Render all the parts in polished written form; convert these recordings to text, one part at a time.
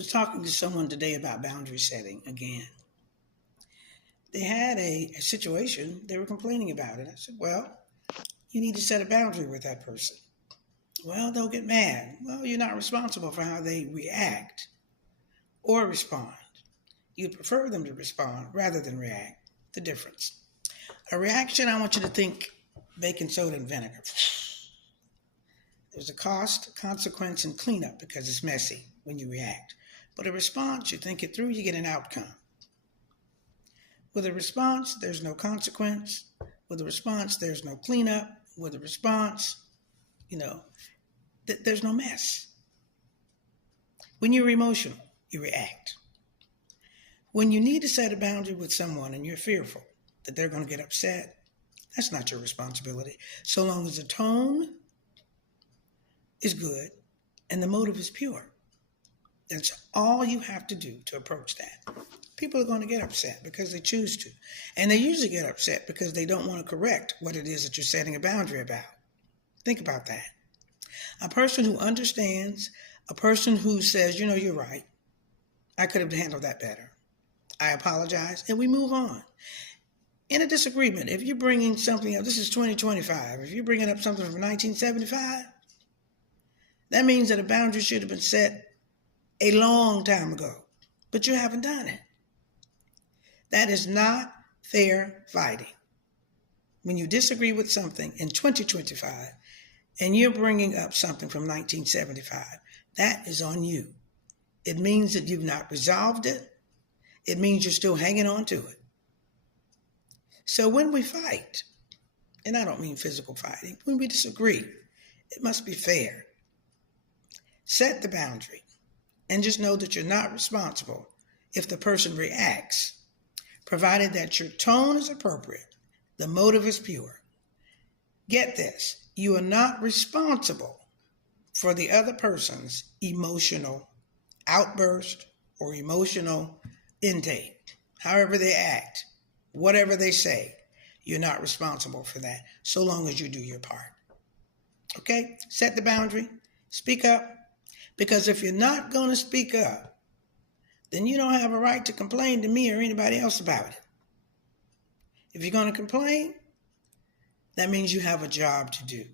Was talking to someone today about boundary setting again. They had a situation, they were complaining about it. I said, well, you need to set a boundary with that person. Well, they'll get mad. Well, you're not responsible for how they react or respond. You'd prefer them to respond rather than react. The difference. A reaction, I want you to think baking soda and vinegar. There's a cost, consequence, and cleanup because it's messy when you react. But a response, you think it through, you get an outcome. With a response, there's no consequence. With a response, there's no cleanup. With a response, there's no mess. When you're emotional, you react. When you need to set a boundary with someone and you're fearful that they're going to get upset, that's not your responsibility. So long as the tone is good and the motive is pure. That's all you have to do to approach that. People are going to get upset because they choose to. And they usually get upset because they don't want to correct what it is that you're setting a boundary about. Think about that. A person who understands, a person who says, you're right. I could have handled that better. I apologize, and we move on. In a disagreement, if you're bringing something up, this is 2025, if you're bringing up something from 1975, that means that a boundary should have been set a long time ago, but you haven't done it. That is not fair fighting. When you disagree with something in 2025 and you're bringing up something from 1975, that is on you. It means that you've not resolved it. It means you're still hanging on to it. So when we fight, and I don't mean physical fighting, when we disagree, it must be fair. Set the boundary. And just know that you're not responsible if the person reacts, provided that your tone is appropriate, the motive is pure. Get this, you are not responsible for the other person's emotional outburst or emotional intake. However they act, whatever they say, you're not responsible for that, so long as you do your part. Okay? Set the boundary, speak up. Because if you're not going to speak up, then you don't have a right to complain to me or anybody else about it. If you're going to complain, that means you have a job to do.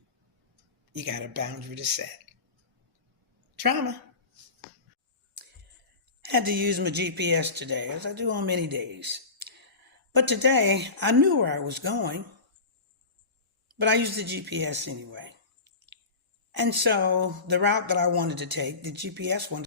You got a boundary to set. Trauma. Had to use my GPS today, as I do on many days. But today, I knew where I was going, but I used the GPS anyway. And so the route that I wanted to take, the GPS wanted